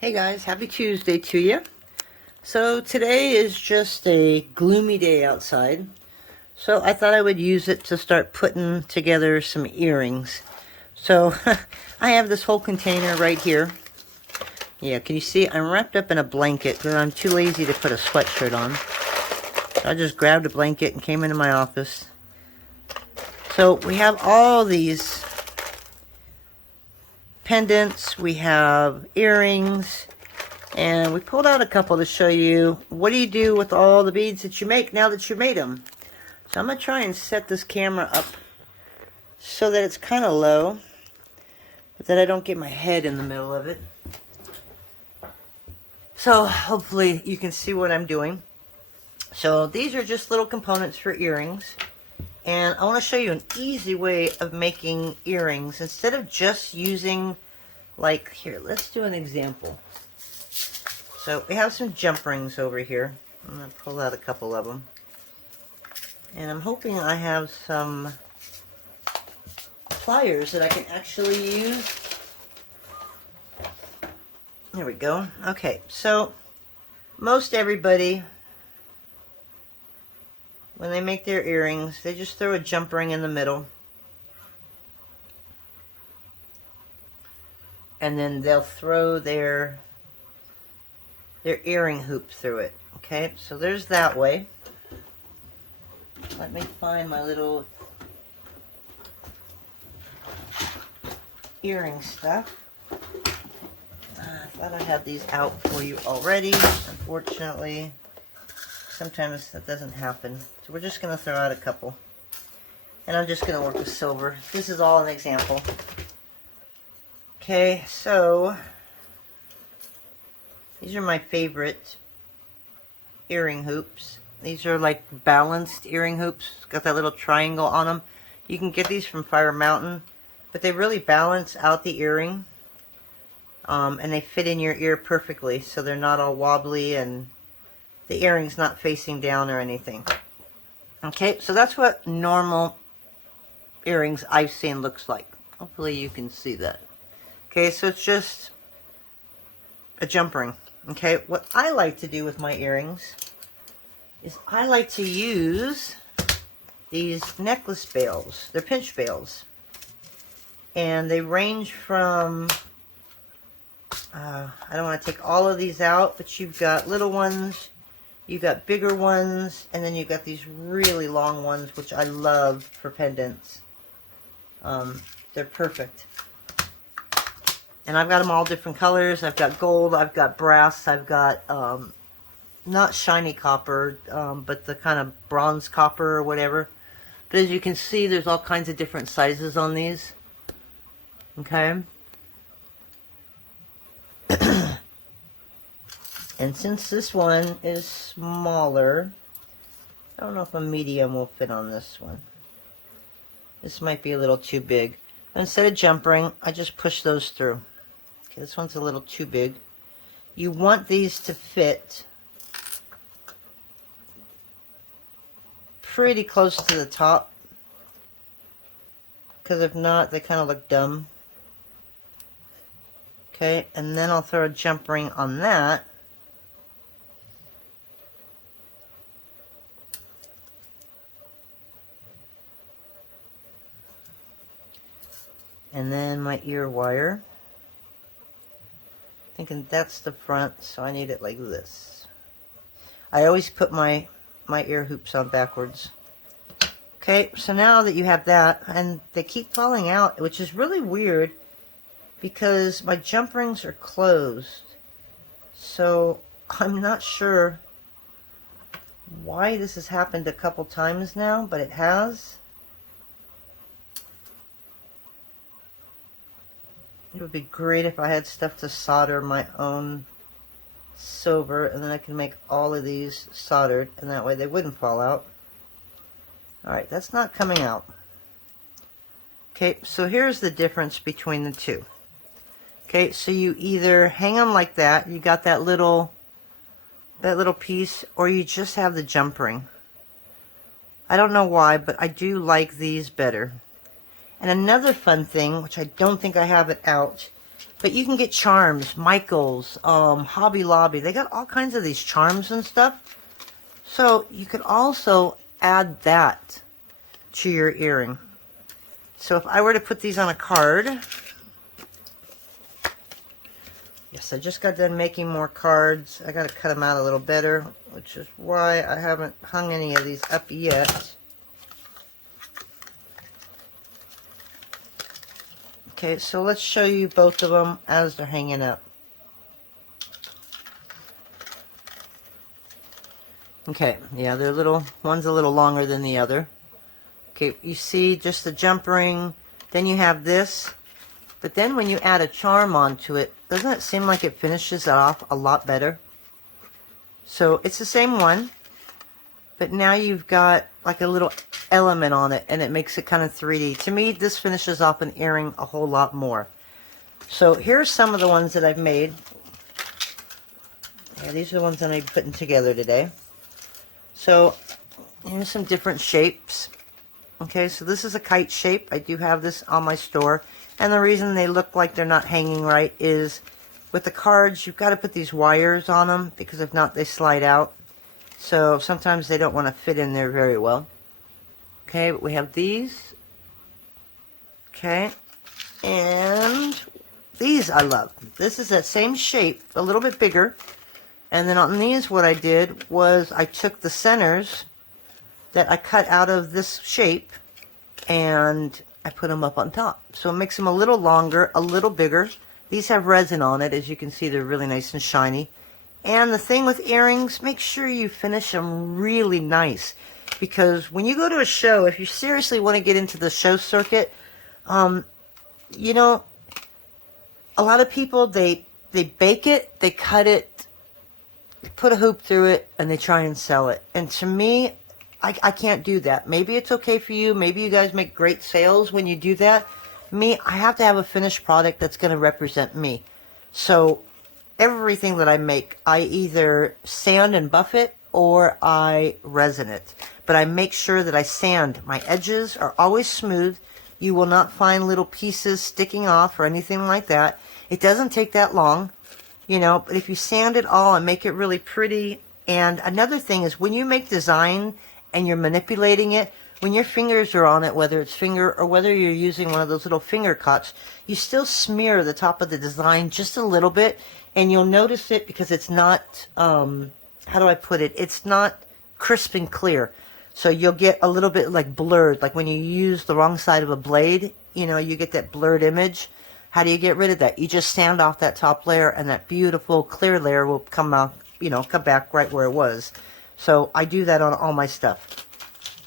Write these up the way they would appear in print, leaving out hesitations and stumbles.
Hey guys, happy Tuesday to you. So today is just a gloomy day outside. So I thought I would use it to start putting together some earrings. So I have this whole container right here. Yeah, can you see? I'm wrapped up in a blanket because I'm too lazy to put a sweatshirt on. So I just grabbed a blanket and came into my office. So we have all these pendants, we have earrings, and we pulled out a couple to show you what do you do with all the beads that you make now that you made them. So I'm going to try and set this camera up so that it's kind of low, but that I don't get my head in the middle of it. So hopefully you can see what I'm doing. So these are just little components for earrings. And I want to show you an easy way of making earrings instead of just using, like, here, let's do an example. So we have some jump rings over here. I'm going to pull out a couple of them. And I'm hoping I have some pliers that I can actually use. There we go. Okay, so most everybody, when they make their earrings, they just throw a jump ring in the middle. And then they'll throw their earring hoop through it. Okay, so there's that way. Let me find my little earring stuff. I thought I had these out for you already. Unfortunately, sometimes that doesn't happen. So we're just going to throw out a couple. And I'm just going to work with silver. This is all an example. Okay, so these are my favorite earring hoops. These are like balanced earring hoops. It's got that little triangle on them. You can get these from Fire Mountain, but they really balance out the earring. And they fit in your ear perfectly, so they're not all wobbly and the earring's not facing down or anything. Okay, so that's what normal earrings I've seen looks like. Hopefully you can see that. Okay, so it's just a jump ring. Okay, what I like to do with my earrings is I like to use these necklace bails. They're pinch bails. And they range from, I don't want to take all of these out, but you've got little ones, you've got bigger ones, and then you've got these really long ones, which I love for pendants. They're perfect. And I've got them all different colors. I've got gold, I've got brass, I've got, not shiny copper, but the kind of bronze copper or whatever. But as you can see, there's all kinds of different sizes on these. Okay. And since this one is smaller, I don't know if a medium will fit on this one. This might be a little too big. Instead of jump ring, I just push those through. Okay, this one's a little too big. You want these to fit pretty close to the top, because if not, they kind of look dumb. Okay, and then I'll throw a jump ring on that. And then my ear wire. Thinking that's the front, so I need it like this. I always put my ear hoops on backwards. Okay, so now that you have that, and they keep falling out, which is really weird because my jump rings are closed. So I'm not sure why this has happened a couple times now, but it has. It would be great if I had stuff to solder my own silver, and then I can make all of these soldered, and that way they wouldn't fall out. Alright, that's not coming out. Okay, so here's the difference between the two. Okay, so you either hang them like that, you got that little piece, or you just have the jump ring. I don't know why, but I do like these better. And another fun thing, which I don't think I have it out, But you can get charms, Michaels, Hobby Lobby. They got all kinds of these charms and stuff. So you could also add that to your earring. So if I were to put these on a card, yes, I just got done making more cards. I got to cut them out a little better, which is why I haven't hung any of these up yet. Okay, so let's show you both of them as they're hanging up. Okay, yeah, they're little, one's a little longer than the other. Okay, you see just the jump ring, then you have this, but then when you add a charm onto it, doesn't it seem like it finishes it off a lot better? So it's the same one, but now you've got like a little element on it, and it makes it kind of 3D. To me, this finishes off an earring a whole lot more. So here's some of the ones that I've made. Yeah, these are the ones that I'm putting together today. So here's some different shapes. Okay, so this is a kite shape. I do have this on my store. And the reason they look like they're not hanging right is with the cards, you've got to put these wires on them, because if not, they slide out. So sometimes they don't want to fit in there very well. Okay, but we have these. Okay, and these I love. This is that same shape, a little bit bigger. And then on these, what I did was I took the centers that I cut out of this shape and I put them up on top. So it makes them a little longer, a little bigger. These have resin on it. As you can see, they're really nice and shiny. And the thing with earrings, make sure you finish them really nice. Because when you go to a show, if you seriously want to get into the show circuit, you know, a lot of people, they bake it, they cut it, they put a hoop through it, and they try and sell it. And to me, I can't do that. Maybe it's okay for you. Maybe you guys make great sales when you do that. Me, I have to have a finished product that's going to represent me. So everything that I make, I either sand and buff it or I resin it. But I make sure that I sand. My edges are always smooth. You will not find little pieces sticking off or anything like that. It doesn't take that long, you know, but if you sand it all and make it really pretty. And another thing is when you make design and you're manipulating it, when your fingers are on it, whether it's finger or whether you're using one of those little finger cuts, you still smear the top of the design just a little bit, and you'll notice it because it's not, how do I put it? It's not crisp and clear. So you'll get a little bit like blurred, like when you use the wrong side of a blade, you know, you get that blurred image. How do you get rid of that? You just sand off that top layer, and that beautiful clear layer will come out, you know, come back right where it was. So I do that on all my stuff.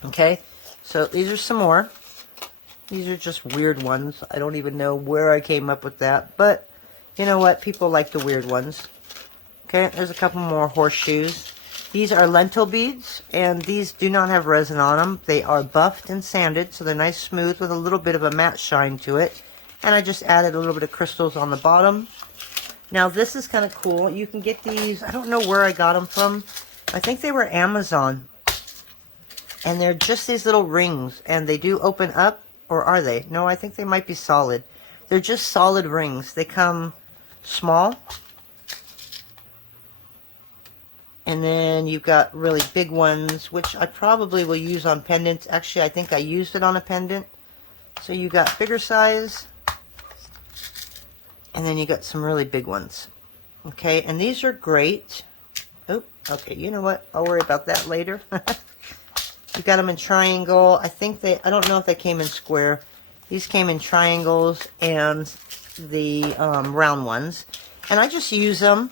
Okay, so these are some more. These are just weird ones. I don't even know where I came up with that, but you know what? People like the weird ones. Okay, there's a couple more horseshoes. These are lentil beads, and these do not have resin on them. They are buffed and sanded, so they're nice smooth with a little bit of a matte shine to it. And I just added a little bit of crystals on the bottom. Now this is kind of cool. You can get these, I don't know where I got them from. I think they were Amazon. And they're just these little rings, and they do open up, or are they? No, I think they might be solid. They're just solid rings. They come small. And then you've got really big ones, which I probably will use on pendants. Actually, I think I used it on a pendant. So you got bigger size. And then you got some really big ones. Okay, and these are great. Oh, okay, you know what? I'll worry about that later. You got them in triangle. I don't know if they came in square. These came in triangles and the round ones. And I just use them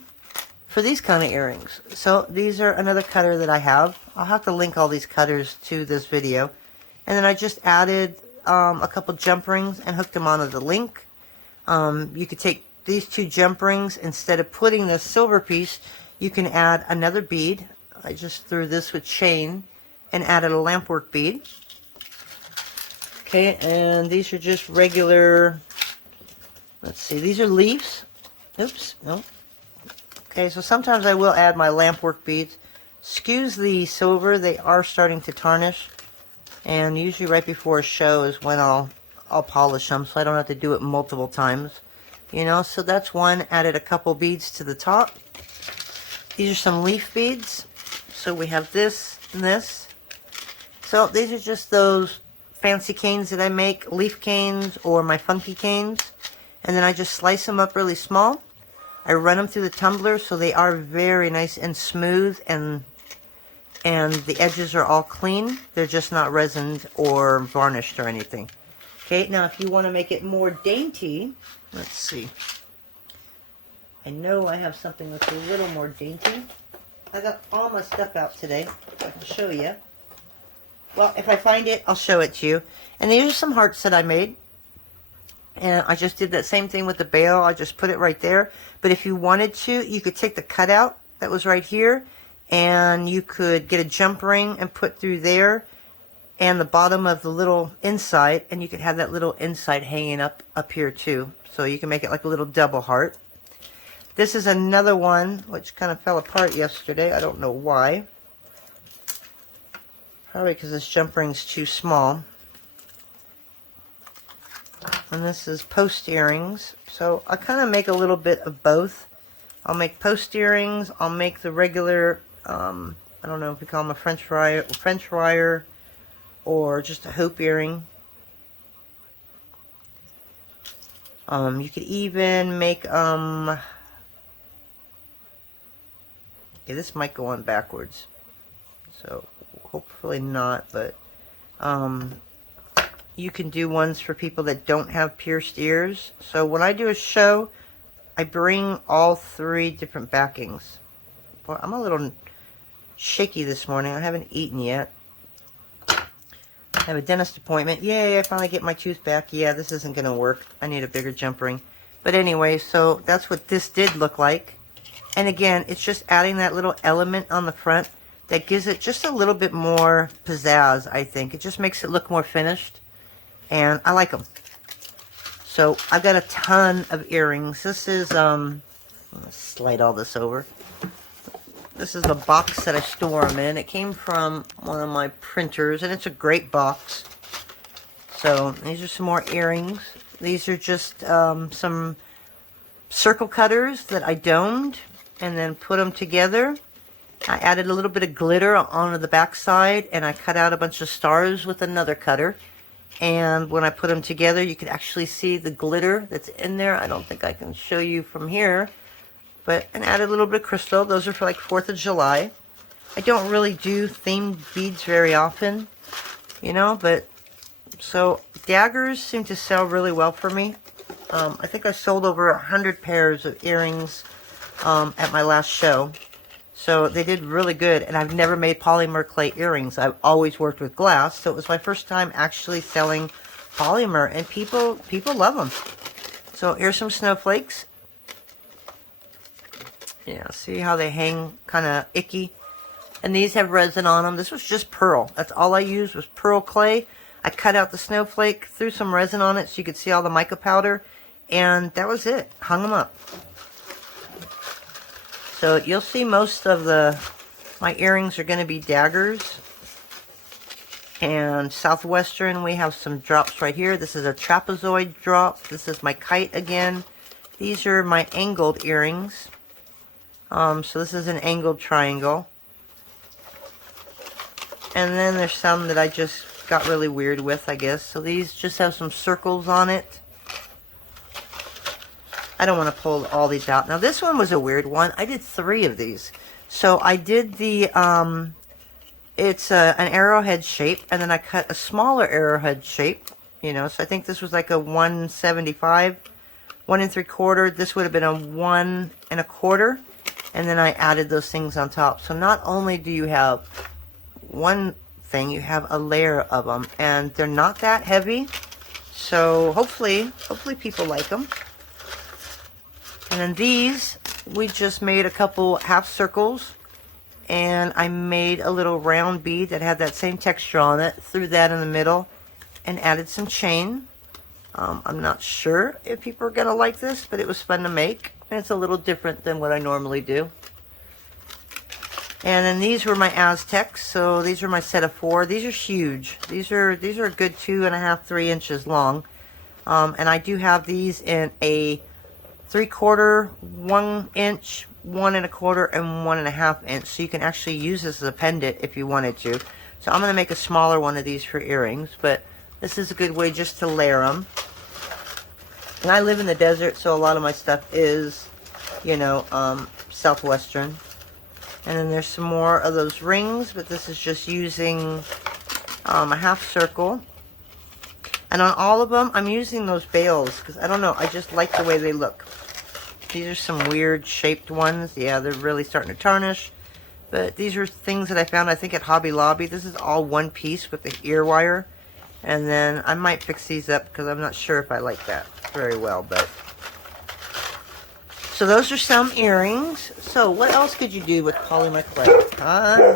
for these kind of earrings. So these are another cutter that I have. I'll have to link all these cutters to this video. And then I just added a couple jump rings and hooked them onto the link. You could take these two jump rings, instead of putting the silver piece, you can add another bead. I just threw this with chain and added a lampwork bead. Okay, and these are just regular, let's see, these are leaves. Oops, no. Okay, so sometimes I will add my lampwork beads. Excuse the silver, they are starting to tarnish. And usually right before a show is when I'll polish them, so I don't have to do it multiple times. You know, so that's one. Added a couple beads to the top. These are some leaf beads. So we have this and this. So these are just those fancy canes that I make, leaf canes or my funky canes. And then I just slice them up really small. I run them through the tumbler so they are very nice and smooth, and the edges are all clean. They're just not resined or varnished or anything. Okay, now if you want to make it more dainty, let's see. I know I have something that's a little more dainty. I got all my stuff out today. I can show you. Well, if I find it, I'll show it to you. And these are some hearts that I made. And I just did that same thing with the bail. I just put it right there. But if you wanted to, you could take the cutout that was right here, and you could get a jump ring and put through there and the bottom of the little inside, and you could have that little inside hanging up here too. So you can make it like a little double heart. This is another one which kind of fell apart yesterday. I don't know why. Probably because this jump ring's too small. And this is post earrings. So I kind of make a little bit of both. I'll make post earrings. I'll make the regular, I don't know if we call them a French wire, or just a hoop earring. You could even make, okay, this might go on backwards. So hopefully not, but, you can do ones for people that don't have pierced ears. So when I do a show, I bring all 3 different backings. Boy, I'm a little shaky this morning. I haven't eaten yet. I have a dentist appointment. Yay, I finally get my tooth back. Yeah, this isn't going to work. I need a bigger jump ring. But anyway, so that's what this did look like. And again, it's just adding that little element on the front that gives it just a little bit more pizzazz, I think. It just makes it look more finished. And I like them. So I've got a ton of earrings. This is, let's slide all this over. This is the box that I store them in. It came from one of my printers, and it's a great box. So these are some more earrings. These are just some circle cutters that I domed and then put them together. I added a little bit of glitter onto the back side, and I cut out a bunch of stars with another cutter. And when I put them together, you could actually see the glitter that's in there. I don't think I can show you from here. But, and added a little bit of crystal. Those are for like 4th of July. I don't really do themed beads very often, you know, but, so daggers seem to sell really well for me. I think I sold over 100 pairs of earrings at my last show. So they did really good, and I've never made polymer clay earrings. I've always worked with glass, so it was my first time actually selling polymer, and people love them. So here's some snowflakes. Yeah, see how they hang kind of icky? And these have resin on them. This was just pearl. That's all I used was pearl clay. I cut out the snowflake, threw some resin on it so you could see all the mica powder, and that was it. Hung them up. So you'll see most of my earrings are going to be daggers. And Southwestern, we have some drops right here. This is a trapezoid drop. This is my kite again. These are my angled earrings. So this is an angled triangle. And then there's some that I just got really weird with, I guess. So these just have some circles on it. I don't want to pull all these out. Now this one was a weird one. I did 3 of these. So I did the, it's an arrowhead shape, and then I cut a smaller arrowhead shape, you know. So I think this was like a 175, 1 3/4. This would have been a 1 1/4. And then I added those things on top. So not only do you have one thing, you have a layer of them, and they're not that heavy. So hopefully people like them. And then these, we just made a couple half circles, and I made a little round bead that had that same texture on it, threw that in the middle, and added some chain. I'm not sure if people are going to like this, but it was fun to make, and it's a little different than what I normally do. And then these were my Aztecs, so these are my set of 4. These are huge. These are a good 2.5, 3 inches long. And I do have these in a 3/4, 1 inch, 1 1/4, and 1 1/2 inch. So you can actually use this as a pendant if you wanted to. So I'm going to make a smaller one of these for earrings, but this is a good way just to layer them. And I live in the desert, so a lot of my stuff is, you know, southwestern. And then there's some more of those rings, but this is just using a half circle. And on all of them, I'm using those bails because I don't know, I just like the way they look. These are some weird shaped ones. Yeah, they're really starting to tarnish. But these are things that I found, I think, at Hobby Lobby. This is all one piece with the ear wire. And then I might fix these up because I'm not sure if I like that very well. But so those are some earrings. So what else could you do with polymer clay?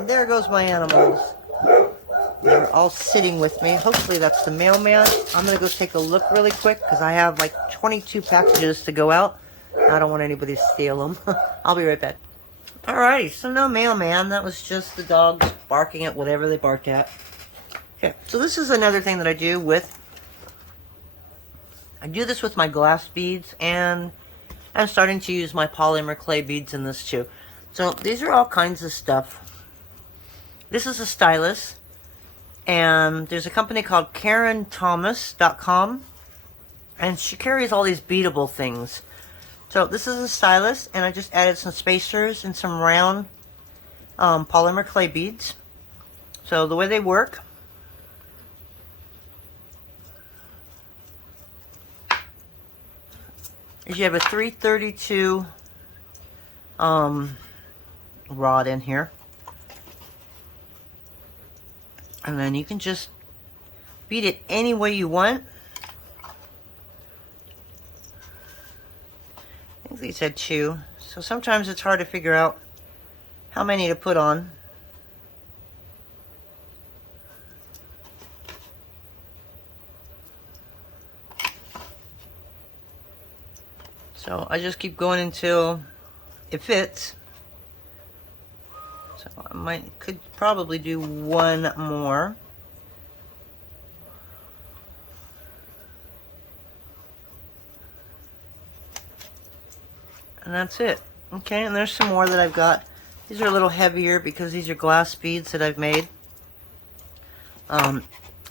There goes my animals. They're all sitting with me. Hopefully that's the mailman. I'm going to go take a look really quick because I have like 22 packages to go out. I don't want anybody to steal them. I'll be right back. Alrighty, so no mailman. That was just the dogs barking at whatever they barked at. Okay, so this is another thing that I do with... I do this with my glass beads, and I'm starting to use my polymer clay beads in this too. So these are all kinds of stuff. This is a stylus. And there's a company called KarenThomas.com, and she carries all these beadable things. So this is a stylus, and I just added some spacers and some round polymer clay beads. So the way they work is you have a 332 rod in here. And then you can just beat it any way you want. I think these had 2. So sometimes it's hard to figure out how many to put on. So I just keep going until it fits. So I could probably do one more. And that's it. Okay, and there's some more that I've got. These are a little heavier because these are glass beads that I've made. I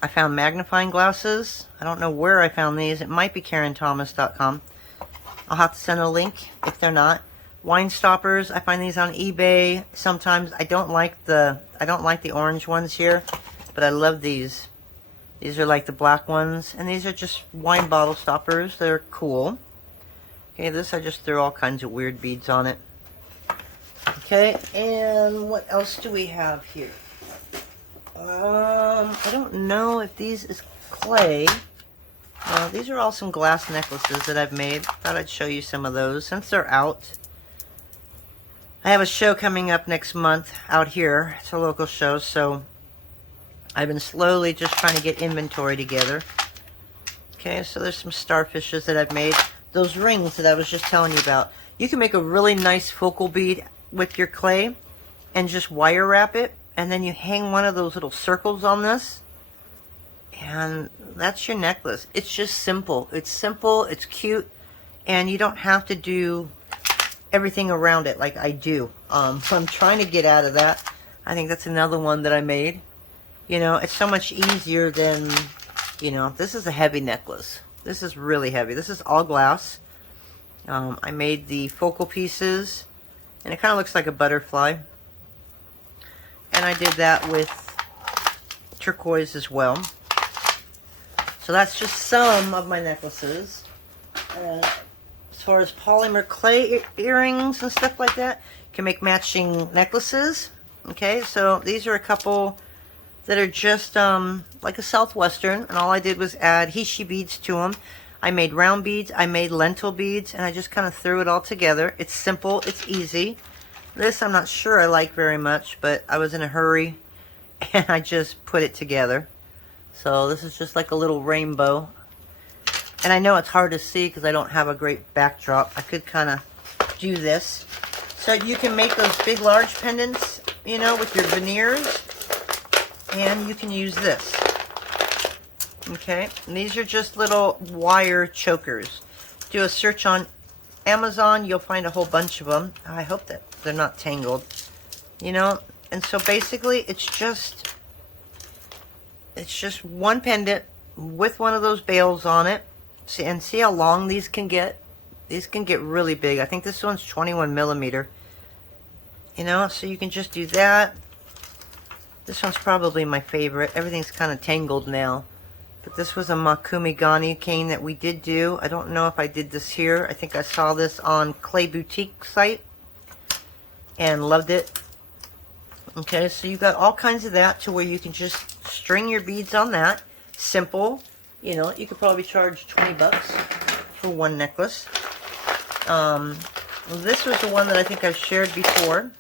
found magnifying glasses. I don't know where I found these. It might be KarenThomas.com. I'll have to send a link if they're not. Wine stoppers, I find these on eBay. Sometimes I don't like the orange ones here, but I love these. These are like the black ones, and these are just wine bottle stoppers. They're cool. Okay, this I just threw all kinds of weird beads on it. Okay, and what else do we have here? I don't know if these is clay. These are all some glass necklaces that I've made. Thought I'd show you some of those since they're out. I have a show coming up next month out here. It's a local show, so I've been slowly just trying to get inventory together. Okay, so there's some starfishes that I've made. Those rings that I was just telling you about. You can make a really nice focal bead with your clay and just wire wrap it, and then you hang one of those little circles on this, and that's your necklace. It's just simple. It's simple, it's cute, and you don't have to do everything around it like I do. So I'm trying to get out of that. I think that's another one that I made. You know, it's so much easier than, you know, this is a heavy necklace. This is really heavy. This is all glass. I made the focal pieces, and it kind of looks like a butterfly. And I did that with turquoise as well. So that's just some of my necklaces. As far as polymer clay earrings and stuff like that, you can make matching necklaces. Okay, so these are a couple that are just like a southwestern, and all I did was add Hishi beads to them. I made round beads, I made lentil beads, and I just kind of threw it all together. It's simple, it's easy. This I'm not sure I like very much, but I was in a hurry and I just put it together. So this is just like a little rainbow. And I know it's hard to see because I don't have a great backdrop. I could kind of do this. So you can make those big, large pendants, you know, with your veneers. And you can use this. Okay, and these are just little wire chokers. Do a search on Amazon, you'll find a whole bunch of them. I hope that they're not tangled, you know. And so basically, it's just one pendant with one of those bails on it. See, and see how long these can get. These can get really big. I think this one's 21 millimeter. You know, so you can just do that. This one's probably my favorite. Everything's kind of tangled now. But this was a Magnifying cane that we did do. I don't know if I did this here. I think I saw this on Clay Boutique site and loved it. Okay, so you got all kinds of that to where you can just string your beads on that. Simple. You know, you could probably charge 20 bucks for one necklace. This was the one that I think I've shared before.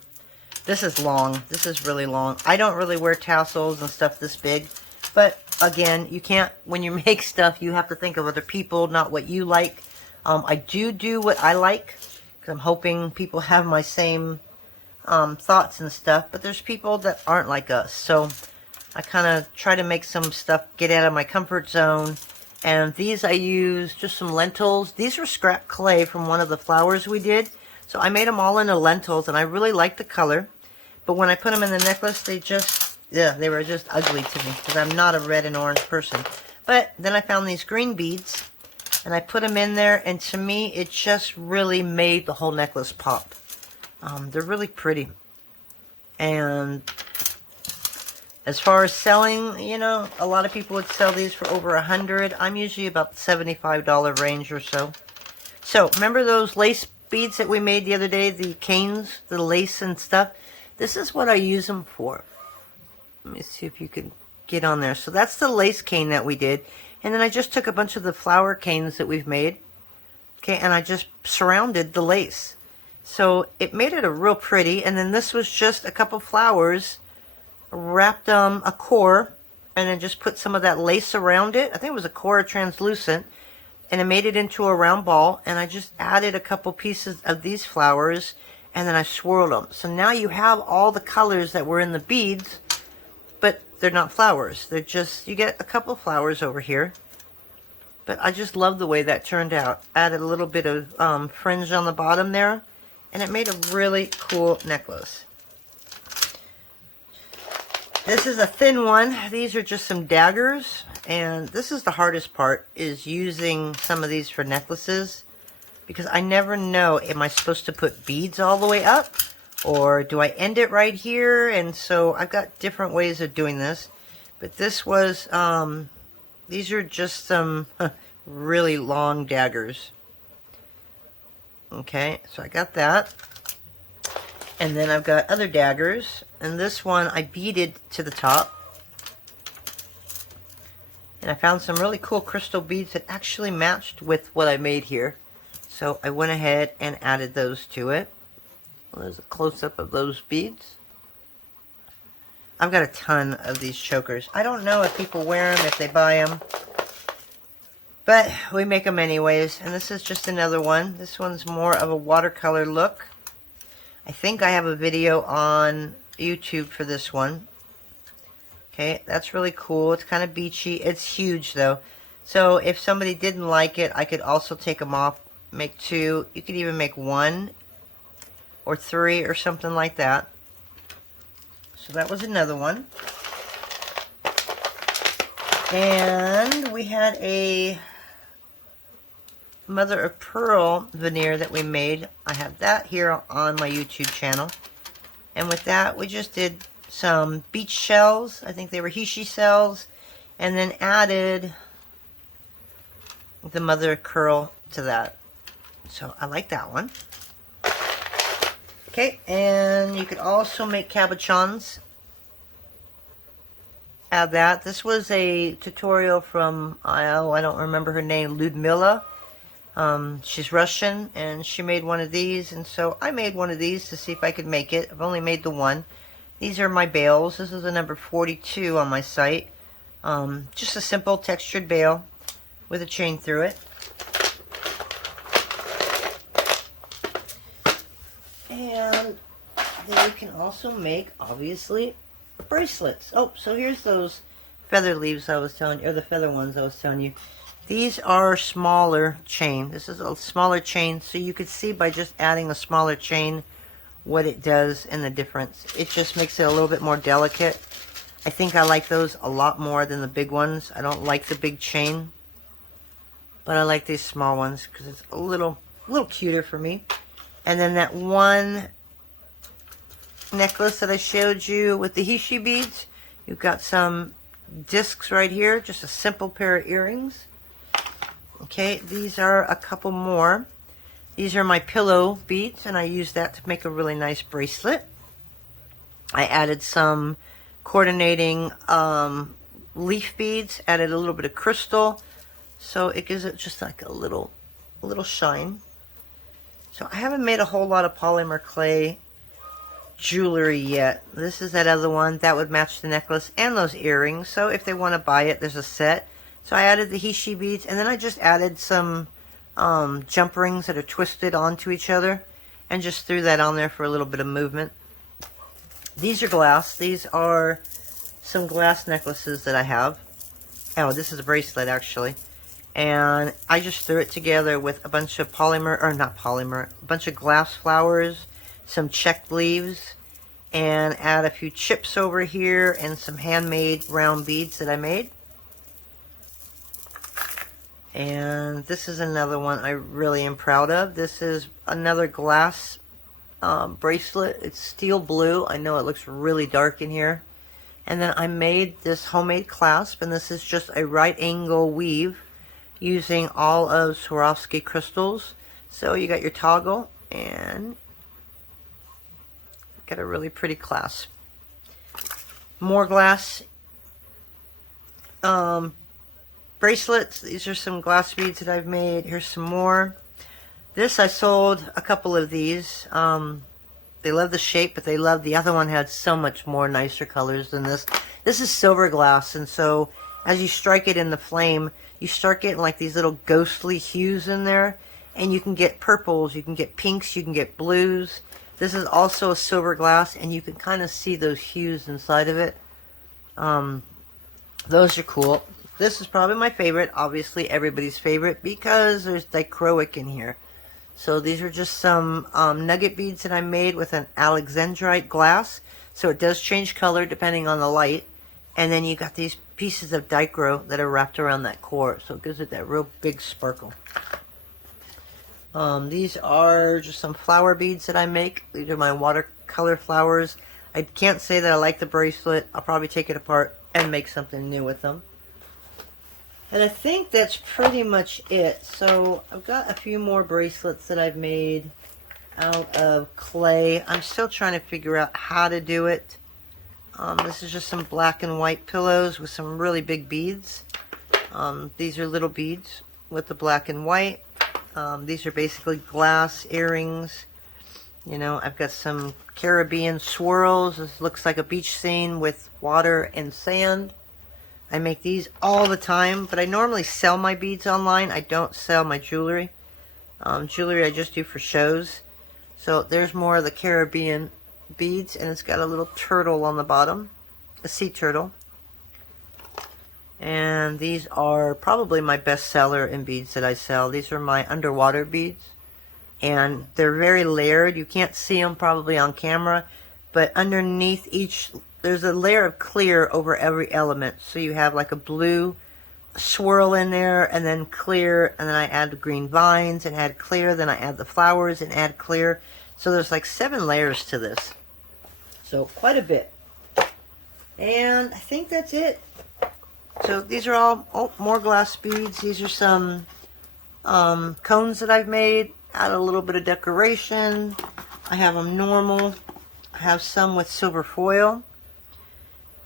This is long. This is really long. I don't really wear tassels and stuff this big. But again, you can't, when you make stuff, you have to think of other people, not what you like. I do what I like, because I'm hoping people have my same thoughts and stuff. But there's people that aren't like us. So I kind of try to make some stuff get out of my comfort zone. And these I used just some lentils. These were scrap clay from one of the flowers we did. So I made them all into lentils, and I really like the color. But when I put them in the necklace, they were just ugly to me, because I'm not a red and orange person. But then I found these green beads, and I put them in there, and to me, it just really made the whole necklace pop. They're really pretty. And as far as selling, you know, a lot of people would sell these for over $100. I'm usually about the $75 range or so. So, remember those lace beads that we made the other day, the canes, the lace and stuff? This is what I use them for. Let me see if you can get on there. So that's the lace cane that we did. And then I just took a bunch of the flower canes that we've made. Okay, and I just surrounded the lace. So it made it a real pretty. And then this was just a couple flowers, wrapped a core, and then just put some of that lace around it. I think it was a core translucent. And I made it into a round ball. And I just added a couple pieces of these flowers. And then I swirled them. So now you have all the colors that were in the beads, but they're not flowers. They're just, you get a couple flowers over here. But I just love the way that turned out. Added a little bit of fringe on the bottom there, and it made a really cool necklace. This is a thin one. These are just some daggers, and this is the hardest part, is using some of these for necklaces. Because I never know, am I supposed to put beads all the way up? Or do I end it right here? And so I've got different ways of doing this. But this was, these are just some really long daggers. Okay, so I got that. And then I've got other daggers. And this one I beaded to the top. And I found some really cool crystal beads that actually matched with what I made here. So I went ahead and added those to it. Well, there's a close-up of those beads. I've got a ton of these chokers. I don't know if people wear them, if they buy them. But we make them anyways. And this is just another one. This one's more of a watercolor look. I think I have a video on YouTube for this one. Okay, that's really cool. It's kind of beachy. It's huge though. So if somebody didn't like it, I could also take them off. Make two. You could even make one or three or something like that. So that was another one. And we had a mother of pearl veneer that we made. I have that here on my YouTube channel. And with that, we just did some beach shells. I think they were hishi shells. And then added the mother of pearl to that. So I like that one. Okay, and you could also make cabochons. Add that. This was a tutorial from, I don't remember her name, Ludmilla. She's Russian, and she made one of these, and so I made one of these to see if I could make it. I've only made the one. These are my bails. This is a number 42 on my site. Just a simple textured bail with a chain through it. And then you can also make, obviously, bracelets. Oh, so here's those feather leaves I was telling you, or the feather ones I was telling you. These are smaller chain. This is a smaller chain, so you could see by just adding a smaller chain what it does and the difference. It just makes it a little bit more delicate. I think I like those a lot more than the big ones. I don't like the big chain, but I like these small ones because it's a little cuter for me. And then that one necklace that I showed you with the Hishi beads, you've got some discs right here, just a simple pair of earrings. Okay, these are a couple more. These are my pillow beads, and I use that to make a really nice bracelet. I added some coordinating leaf beads, added a little bit of crystal, so it gives it just like a little shine. So I haven't made a whole lot of polymer clay jewelry yet. This is that other one that would match the necklace and those earrings, so if they want to buy it, there's a set. So I added the Hishi beads, and then I just added some jump rings that are twisted onto each other, and just threw that on there for a little bit of movement. These are glass. These are some glass necklaces that I have. Oh, this is a bracelet actually. And I just threw it together with a bunch of polymer, or not polymer, a bunch of glass flowers, some checked leaves, and add a few chips over here and some handmade round beads that I made. And this is another one I really am proud of. This is another glass bracelet. It's steel blue. I know it looks really dark in here. And then I made this homemade clasp, and this is just a right angle weave using all of Swarovski crystals. So you got your toggle and got a really pretty clasp. More glass bracelets. These are some glass beads that I've made. Here's some more. This, I sold a couple of these. They love the shape, but they love the other one had so much more nicer colors than this. This is silver glass, and so as you strike it in the flame, you start getting like these little ghostly hues in there, and you can get purples, you can get pinks, you can get blues. This is also a silver glass, and you can kind of see those hues inside of it. Those are cool. This is probably my favorite, obviously everybody's favorite, because there's dichroic in here. So these are just some nugget beads that I made with an alexandrite glass. So it does change color depending on the light. And then you got these pieces of dichro that are wrapped around that core. So it gives it that real big sparkle. These are just some flower beads that I make. These are my watercolor flowers. I can't say that I like the bracelet. I'll probably take it apart and make something new with them. And I think that's pretty much it. So I've got a few more bracelets that I've made out of clay. I'm still trying to figure out how to do it. This is just some black and white pillows with some really big beads. These are little beads with the black and white. These are basically glass earrings. You know, I've got some Caribbean swirls. This looks like a beach scene with water and sand. I make these all the time, but I normally sell my beads online. I don't sell my jewelry. Jewelry I just do for shows. So there's more of the Caribbean beads, and it's got a little turtle on the bottom, a sea turtle. And these are probably my best seller in beads that I sell. These are my underwater beads, and they're very layered. You can't see them probably on camera, but underneath each, there's a layer of clear over every element. So you have like a blue swirl in there, and then clear, and then I add the green vines and add clear, then I add the flowers and add clear. So there's like 7 layers to this. So quite a bit. And I think that's it. So these are all more glass beads. These are some cones that I've made. Add a little bit of decoration. I have them normal. I have some with silver foil.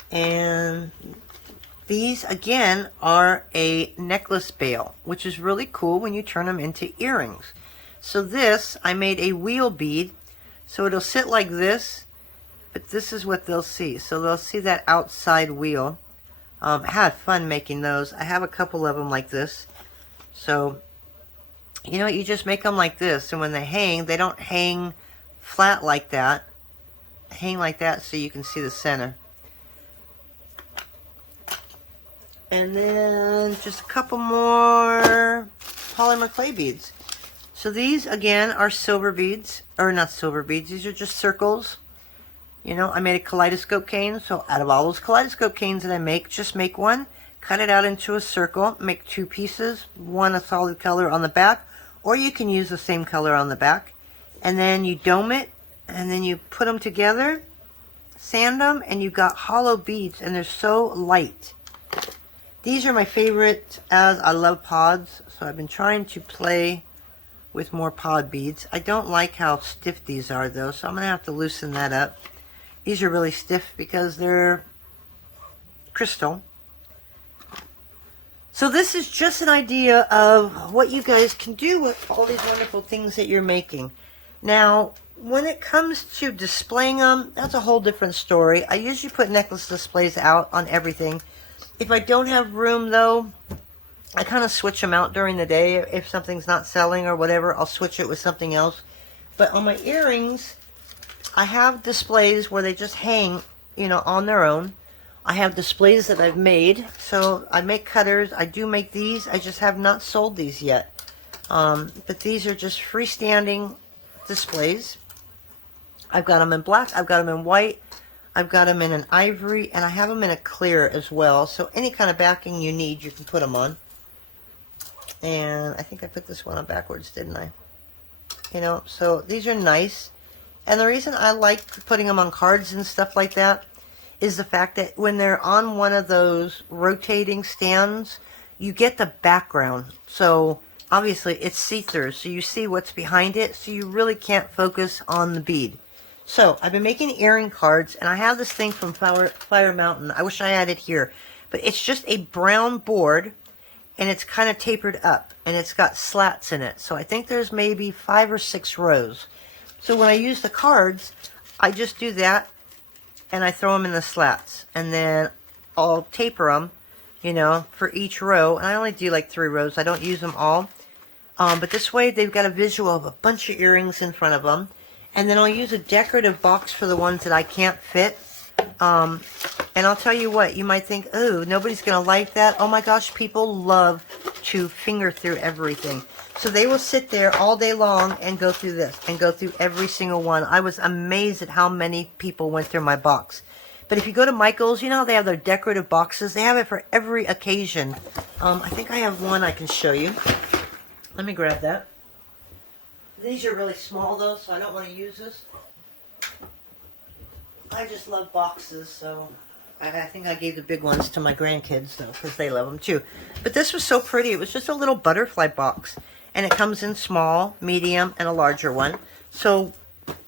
And these, again, are a necklace bail, which is really cool when you turn them into earrings. So this, I made a wheel bead. So it'll sit like this, but this is what they'll see. So they'll see that outside wheel. I had fun making those. I have a couple of them like this. So, you know, you just make them like this. And when they hang, they don't hang flat like that. Hang like that so you can see the center. And then just a couple more polymer clay beads. So these, again, are silver beads. Or not silver beads. These are just circles. You know, I made a kaleidoscope cane. So out of all those kaleidoscope canes that I make, just make one. Cut it out into a circle. Make 2 pieces. One a solid color on the back. Or you can use the same color on the back. And then you dome it. And then you put them together. Sand them. And you got hollow beads. And they're so light. These are my favorite, as I love pods, so I've been trying to play with more pod beads. I don't like how stiff these are though, so I'm going to have to loosen that up. These are really stiff because they're crystal. So this is just an idea of what you guys can do with all these wonderful things that you're making. Now, when it comes to displaying them, that's a whole different story. I usually put necklace displays out on everything. If I don't have room, though, I kind of switch them out during the day. If something's not selling or whatever, I'll switch it with something else. But on my earrings, I have displays where they just hang, you know, on their own. I have displays that I've made. So I make cutters. I do make these. I just have not sold these yet. But these are just freestanding displays. I've got them in black. I've got them in white. I've got them in an ivory, and I have them in a clear as well. So any kind of backing you need, you can put them on. And I think I put this one on backwards, didn't I? You know, so these are nice. And the reason I like putting them on cards and stuff like that is the fact that when they're on one of those rotating stands, you get the background. So obviously it's see-through, so you see what's behind it, so you really can't focus on the bead. So, I've been making earring cards, and I have this thing from Fire Mountain. I wish I had it here. But it's just a brown board, and it's kind of tapered up, and it's got slats in it. So, I think there's maybe 5 or 6 rows. So, when I use the cards, I just do that, and I throw them in the slats. And then I'll taper them, you know, for each row. And I only do like 3 rows. I don't use them all. But this way, they've got a visual of a bunch of earrings in front of them. And then I'll use a decorative box for the ones that I can't fit. And I'll tell you what, you might think, oh, nobody's going to like that. Oh my gosh, people love to finger through everything. So they will sit there all day long and go through this and go through every single one. I was amazed at how many people went through my box. But if you go to Michael's, you know how they have their decorative boxes? They have it for every occasion. I think I have one I can show you. Let me grab that. These are really small though, so I don't want to use this. I just love boxes, so I think I gave the big ones to my grandkids though, because they love them too. But this was so pretty. It was just a little butterfly box. And it comes in small, medium, and a larger one. So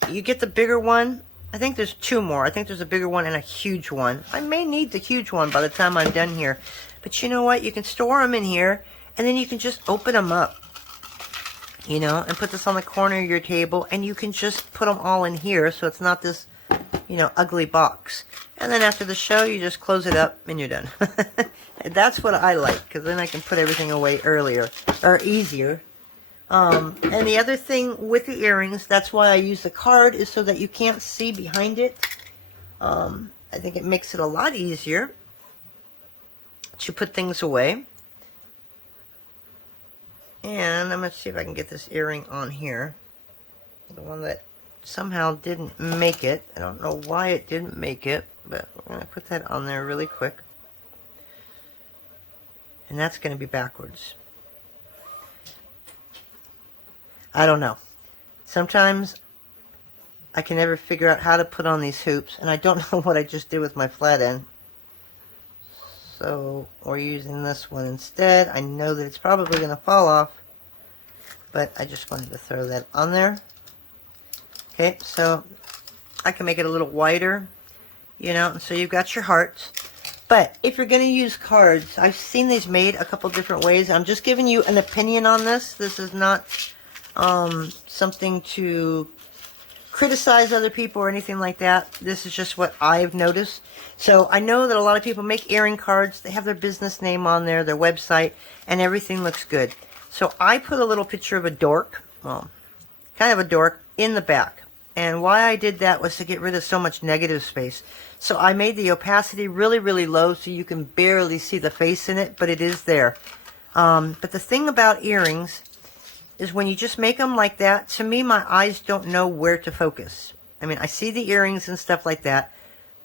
you get the bigger one. I think there's 2 more. I think there's a bigger one and a huge one. I may need the huge one by the time I'm done here. But you know what? You can store them in here, and then you can just open them up. You know, and put this on the corner of your table, and you can just put them all in here, so it's not this, you know, ugly box. And then after the show, you just close it up, and you're done. And that's what I like, because then I can put everything away earlier, or easier. And the other thing with the earrings, that's why I use the card, is so that you can't see behind it. I think it makes it a lot easier to put things away. And I'm going to see if I can get this earring on here. The one that somehow didn't make it. I don't know why it didn't make it, but I'm going to put that on there really quick. And that's going to be backwards. I don't know. Sometimes I can never figure out how to put on these hoops, and I don't know what I just did with my flat end. So we're using this one instead. I know that it's probably going to fall off, but I just wanted to throw that on there. Okay, so I can make it a little wider, you know, so you've got your hearts. But if you're going to use cards, I've seen these made a couple different ways. I'm just giving you an opinion on this. This is not something to criticize other people or anything like that. This is just what I've noticed. So I know that a lot of people make earring cards. They have their business name on there, their website, and everything looks good. So I put a little picture of a dork, well, kind of a dork, in the back. And why I did that was to get rid of so much negative space. So I made the opacity really, really low so you can barely see the face in it, but it is there. But the thing about earrings is when you just make them like that, to me, my eyes don't know where to focus. I mean, I see the earrings and stuff like that,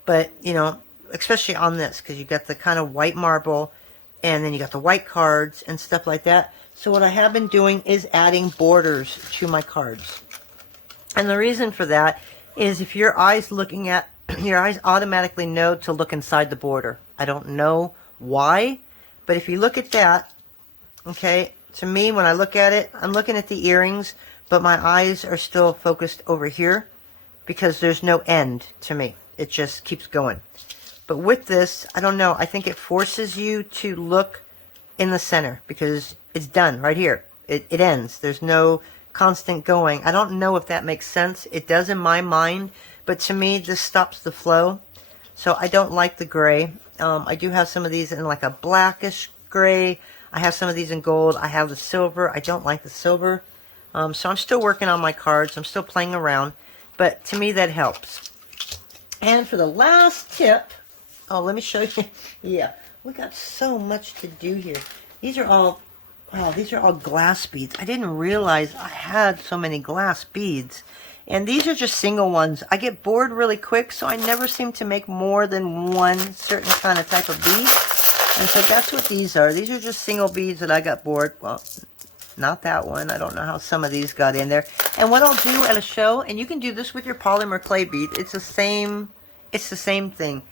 but, you know, especially on this, because you got the kind of white marble, and then you got the white cards and stuff like that. So what I have been doing is adding borders to my cards. And the reason for that is if your eyes looking at, your eyes automatically know to look inside the border. I don't know why, but if you look at that, okay, to me, when I look at it, I'm looking at the earrings, but my eyes are still focused over here because there's no end to me. It just keeps going. But with this, I don't know, I think it forces you to look in the center because it's done right here. It ends. There's no constant going. I don't know if that makes sense. It does in my mind, but to me, this stops the flow. So I don't like the gray. I do have some of these in like a blackish gray. I have some of these in gold. I have the silver. I don't like the silver. So I'm still working on my cards. I'm still playing around. But to me, that helps. And for the last tip, oh, let me show you. Yeah, we got so much to do here. These are all, wow, these are all glass beads. I didn't realize I had so many glass beads. And these are just single ones. I get bored really quick, so I never seem to make more than one certain kind of type of bead. And so that's what these are. These are just single beads that I got bored. Well, not that one. I don't know how some of these got in there. And what I'll do at a show, and you can do this with your polymer clay bead. It's the same thing.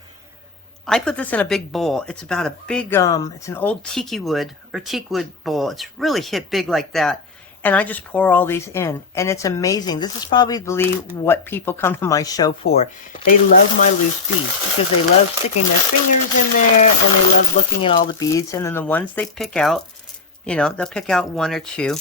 I put this in a big bowl. It's about a big, it's an old tiki wood or teak wood bowl. It's really hit big like that. And I just pour all these in. And it's amazing. This is probably what people come to my show for. They love my loose beads because they love sticking their fingers in there and they love looking at all the beads. And then the ones they pick out, you know, they'll pick out one or two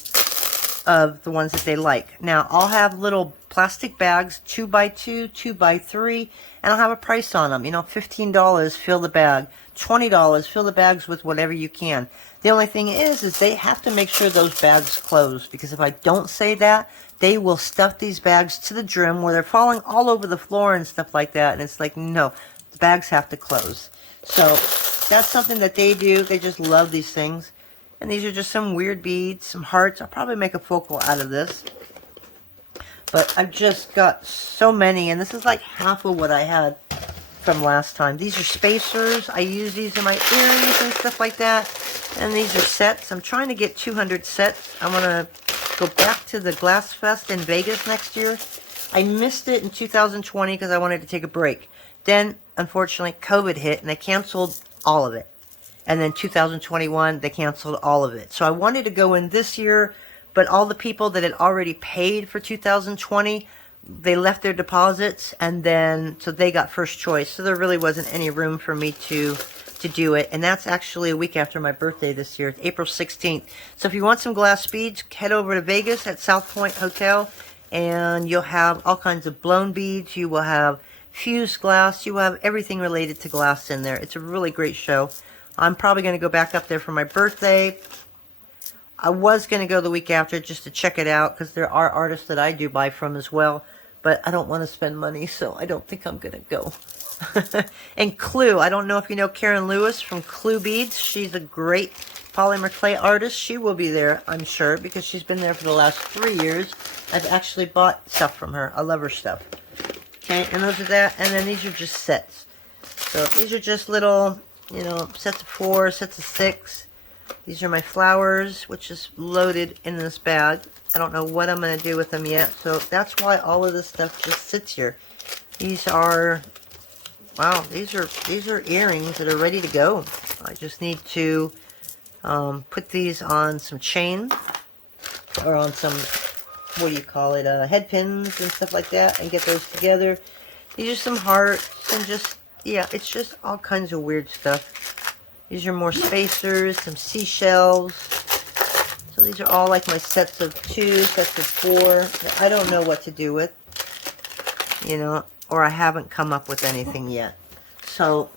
of the ones that they like. Now, I'll have little plastic bags, 2x2, 2x3, and I'll have a price on them. You know, $15, fill the bag. $20, fill the bags with whatever you can. The only thing is they have to make sure those bags close, because if I don't say that, they will stuff these bags to the brim where they're falling all over the floor and stuff like that, and it's like, no, the bags have to close. So that's something that they do. They just love these things. And these are just some weird beads, some hearts. I'll probably make a focal out of this. But I've just got so many, and this is like half of what I had from last time. These are spacers. I use these in my earrings and stuff like that. And these are sets. I'm trying to get 200 sets. I want to go back to the Glass Fest in Vegas next year. I missed it in 2020 because I wanted to take a break. Then, unfortunately, COVID hit and they canceled all of it. And then 2021, they canceled all of it. So I wanted to go in this year, but all the people that had already paid for 2020, they left their deposits, and then, so they got first choice. So there really wasn't any room for me to do it. And that's actually a week after my birthday this year. It's April 16th. So if you want some glass beads, head over to Vegas at South Point Hotel, and you'll have all kinds of blown beads. You will have fused glass. You will have everything related to glass in there. It's a really great show. I'm probably going to go back up there for my birthday. I was going to go the week after just to check it out because there are artists that I do buy from as well. But I don't want to spend money, so I don't think I'm going to go. And Clue, I don't know if you know Karen Lewis from Clue Beads. She's a great polymer clay artist. She will be there, I'm sure, because she's been there for the last 3 years. I've actually bought stuff from her. I love her stuff. Okay, and those are that. And then these are just sets. So these are just little, you know, sets of 4, sets of 6. These are my flowers, which is loaded in this bag. I don't know what I'm going to do with them yet. So that's why all of this stuff just sits here. These are, wow, these are earrings that are ready to go. I just need to put these on some chain or on some, what do you call it, head pins and stuff like that, and get those together. These are some hearts and just, yeah, it's just all kinds of weird stuff. These are more spacers, some seashells. So these are all like my sets of 2, sets of 4 that I don't know what to do with, you know, or I haven't come up with anything yet. So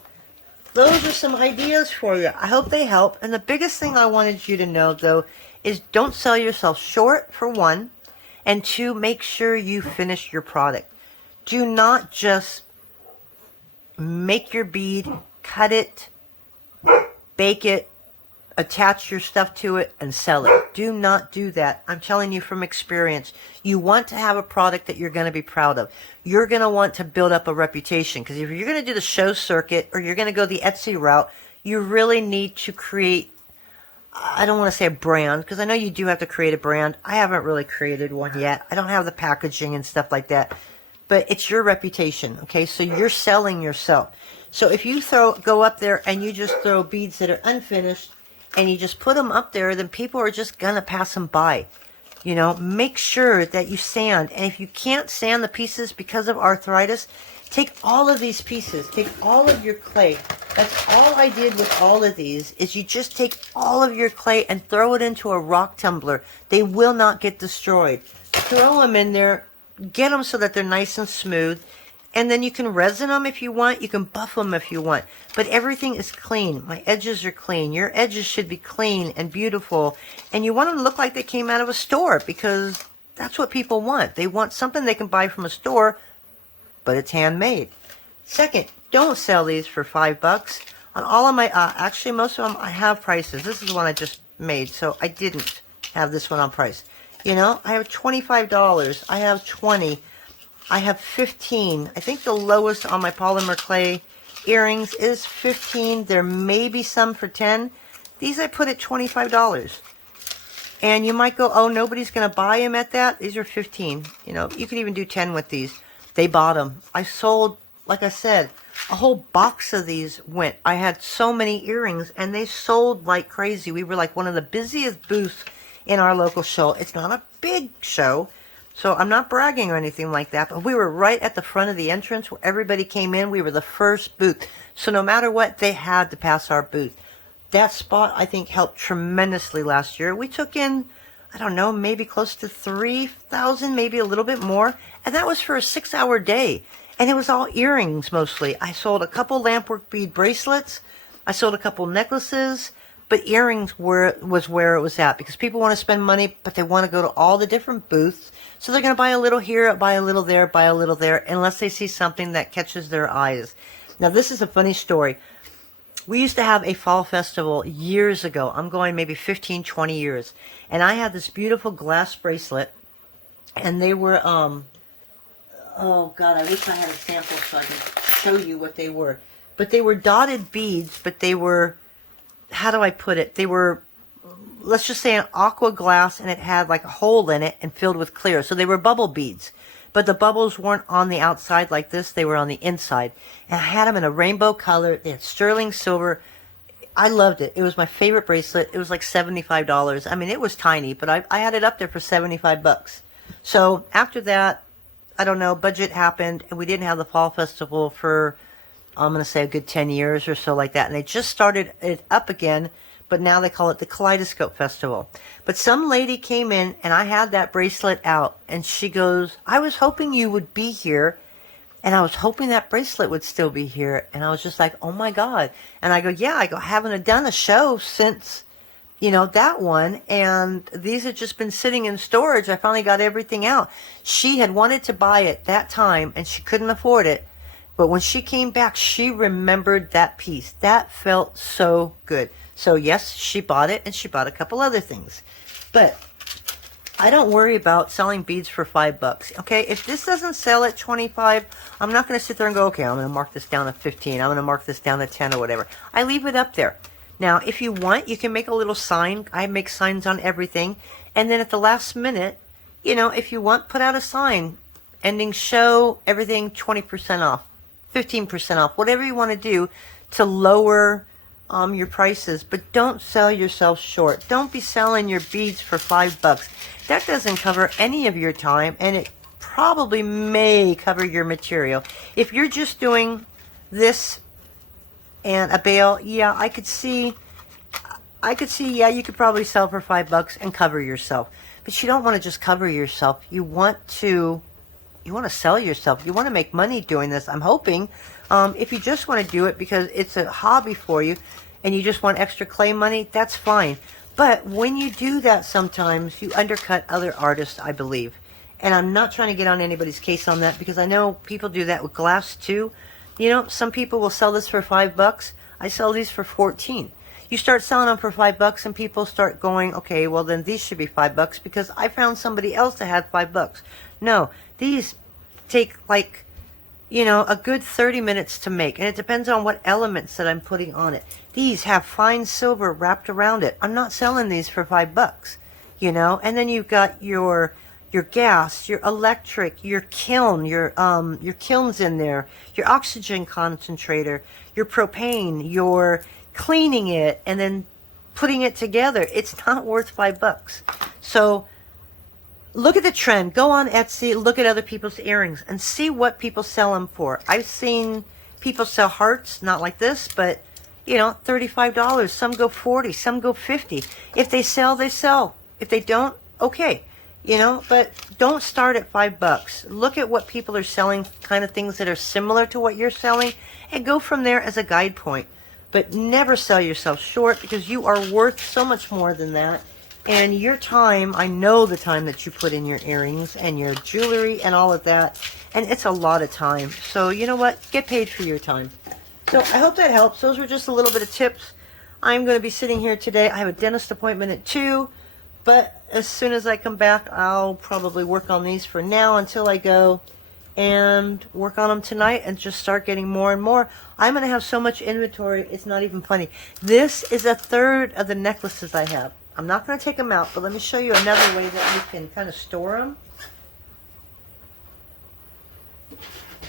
those are some ideas for you. I hope they help. And the biggest thing I wanted you to know, though, is don't sell yourself short, for one, and 2, make sure you finish your product. Do not just make your bead, cut it, bake it, attach your stuff to it, and sell it. Do not do that. I'm telling you from experience. You want to have a product that you're going to be proud of. You're going to want to build up a reputation, because if you're going to do the show circuit or you're going to go the Etsy route, you really need to create, I don't want to say a brand, because I know you do have to create a brand. I haven't really created one yet. I don't have the packaging and stuff like that. But it's your reputation, okay? So you're selling yourself. So if you go up there and you just throw beads that are unfinished and you just put them up there, then people are just going to pass them by. You know, make sure that you sand. And if you can't sand the pieces because of arthritis, take all of these pieces. Take all of your clay. That's all I did with all of these, is you just take all of your clay and throw it into a rock tumbler. They will not get destroyed. Throw them in there. Get them so that they're nice and smooth. And then you can resin them if you want. You can buff them if you want. But everything is clean. My edges are clean. Your edges should be clean and beautiful. And you want them to look like they came out of a store, because that's what people want. They want something they can buy from a store, but it's handmade. Second, don't sell these for $5. On all of my, actually most of them I have prices. This is the one I just made, so I didn't have this one on price. You know, I have $25. I have 20. I have 15. I think the lowest on my polymer clay earrings is 15. There may be some for 10. These I put at $25. And you might go, oh, nobody's going to buy them at that. These are 15. You know, you could even do 10 with these. They bought them. I sold, like I said, a whole box of these went. I had so many earrings, and they sold like crazy. We were like one of the busiest booths in our local show. It's not a big show, so I'm not bragging or anything like that, but we were right at the front of the entrance where everybody came in. We were the first booth. So no matter what, they had to pass our booth. That spot, I think, helped tremendously last year. We took in, I don't know, maybe close to 3,000, maybe a little bit more. And that was for a 6-hour day. And it was all earrings mostly. I sold a couple lampwork bead bracelets. I sold a couple necklaces. But earrings was where it was at, because people want to spend money, but they want to go to all the different booths. So they're going to buy a little here, buy a little there, buy a little there, unless they see something that catches their eyes. Now, this is a funny story. We used to have a fall festival years ago. I'm going maybe 15, 20 years. And I had this beautiful glass bracelet. And they were, oh God, I wish I had a sample so I could show you what they were. But they were dotted beads, but they were, how do I put it? They were, let's just say, an aqua glass, and it had like a hole in it and filled with clear. So they were bubble beads. But the bubbles weren't on the outside like this. They were on the inside. And I had them in a rainbow color. They had sterling silver. I loved it. It was my favorite bracelet. It was like $75. I mean, it was tiny, but I had it up there for $75. So after that, I don't know, budget happened, and we didn't have the fall festival for, I'm going to say, a good 10 years or so like that. And they just started it up again, but now they call it the Kaleidoscope Festival. But some lady came in, and I had that bracelet out, and she goes, I was hoping you would be here, and I was hoping that bracelet would still be here. And I was just like, oh my God. And I go, yeah, I haven't done a show since, you know, that one, and these had just been sitting in storage. I finally got everything out. She had wanted to buy it that time, and she couldn't afford it. But when she came back, she remembered that piece. That felt so good. So yes, she bought it, and she bought a couple other things. But I don't worry about selling beads for $5. Okay, if this doesn't sell at 25, I'm not going to sit there and go, okay, I'm going to mark this down to 15. I'm going to mark this down to 10 or whatever. I leave it up there. Now, if you want, you can make a little sign. I make signs on everything. And then at the last minute, you know, if you want, put out a sign. Ending show, everything 20% off, 15% off, whatever you want to do to lower your prices. But don't sell yourself short. Don't be selling your beads for $5. That doesn't cover any of your time, and it probably may cover your material. If you're just doing this and a bail, yeah, I could see, yeah, you could probably sell for $5 and cover yourself. But you don't want to just cover yourself. You want to sell yourself. You want to make money doing this. I'm hoping, if you just want to do it because it's a hobby for you and you just want extra clay money, that's fine. But when you do that, sometimes you undercut other artists, I believe. And I'm not trying to get on anybody's case on that, because I know people do that with glass too. You know, some people will sell this for $5. I sell these for 14. You start selling them for $5 and people start going, okay, well then these should be $5 because I found somebody else that had $5. No, these take like, you know, a good 30 minutes to make, and it depends on what elements that I'm putting on it. These have fine silver wrapped around it. I'm not selling these for $5, you know. And then you've got your gas, your electric, your kiln, your kiln's in there, your oxygen concentrator, your propane, your cleaning it, and then putting it together. It's not worth $5. So look at the trend. Go on Etsy, look at other people's earrings, and see what people sell them for. I've seen people sell hearts, not like this, but, you know, $35. Some go $40, some go $50. If they sell, they sell. If they don't, okay. You know, but don't start at $5. Look at what people are selling, kind of things that are similar to what you're selling, and go from there as a guide point. But never sell yourself short, because you are worth so much more than that. And your time, I know the time that you put in your earrings and your jewelry and all of that, and it's a lot of time. So you know what? Get paid for your time. So I hope that helps. Those were just a little bit of tips. I'm going to be sitting here today. I have a dentist appointment at 2. But as soon as I come back, I'll probably work on these for now until I go and work on them tonight and just start getting more and more. I'm going to have so much inventory, it's not even funny. This is a third of the necklaces I have. I'm not going to take them out, but let me show you another way that you can kind of store them.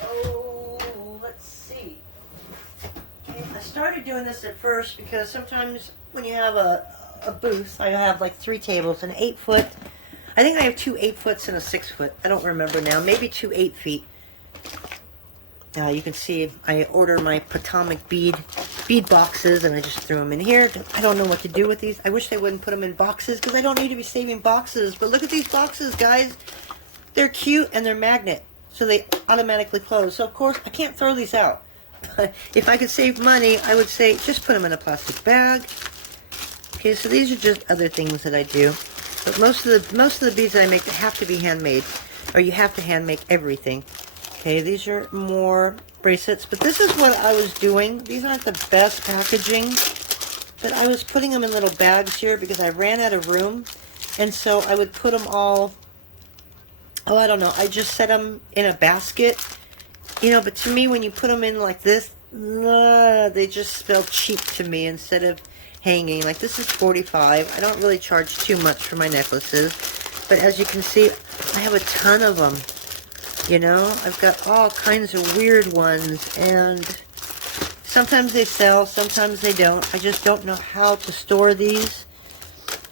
Oh, let's see. Okay, I started doing this at first because sometimes when you have a booth, I have like 3 tables, an 8-foot. I think I have 2 8-foots and a 6-foot. I don't remember now. Maybe 2 8-feet. You can see I order my Potomac bead boxes, and I just threw them in here. I don't know what to do with these. I wish they wouldn't put them in boxes, because I don't need to be saving boxes. But look at these boxes, guys. They're cute, and they're magnet, so they automatically close. So of course I can't throw these out. But if I could save money, I would say just put them in a plastic bag. Okay, so these are just other things that I do. But most of the beads that I make, they have to be handmade, or you have to hand make everything. Okay, these are more bracelets, but this is what I was doing. These aren't the best packaging, but I was putting them in little bags here because I ran out of room, and so I would put them all. Oh, I don't know. I just set them in a basket, you know. But to me, when you put them in like this, they just feel cheap to me instead of hanging. Like this is $45. I don't really charge too much for my necklaces, but as you can see, I have a ton of them. You know, I've got all kinds of weird ones, and sometimes they sell, sometimes they don't. I just don't know how to store these.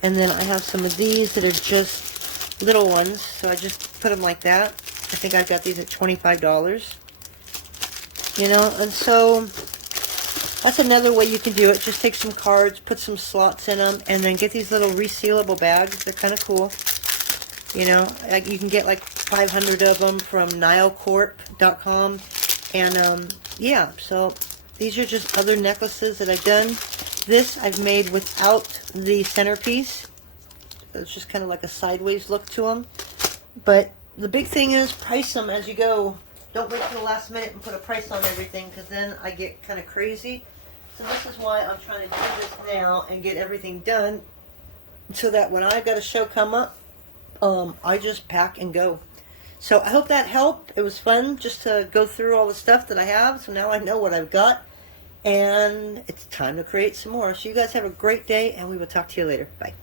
And then I have some of these that are just little ones, so I just put them like that. I think I've got these at $25. You know, and so that's another way you can do it. Just take some cards, put some slots in them, and then get these little resealable bags. They're kind of cool. You know, you can get like 500 of them from nilecorp.com. And yeah, so these are just other necklaces that I've done. This I've made without the centerpiece. It's just kind of like a sideways look to them. But the big thing is price them as you go. Don't wait till the last minute and put a price on everything, because then I get kind of crazy. So this is why I'm trying to do this now and get everything done, so that when I've got a show come up, I just pack and go. So I hope that helped. It was fun just to go through all the stuff that I have. So now I know what I've got, and it's time to create some more. So you guys have a great day, and we will talk to you later. Bye.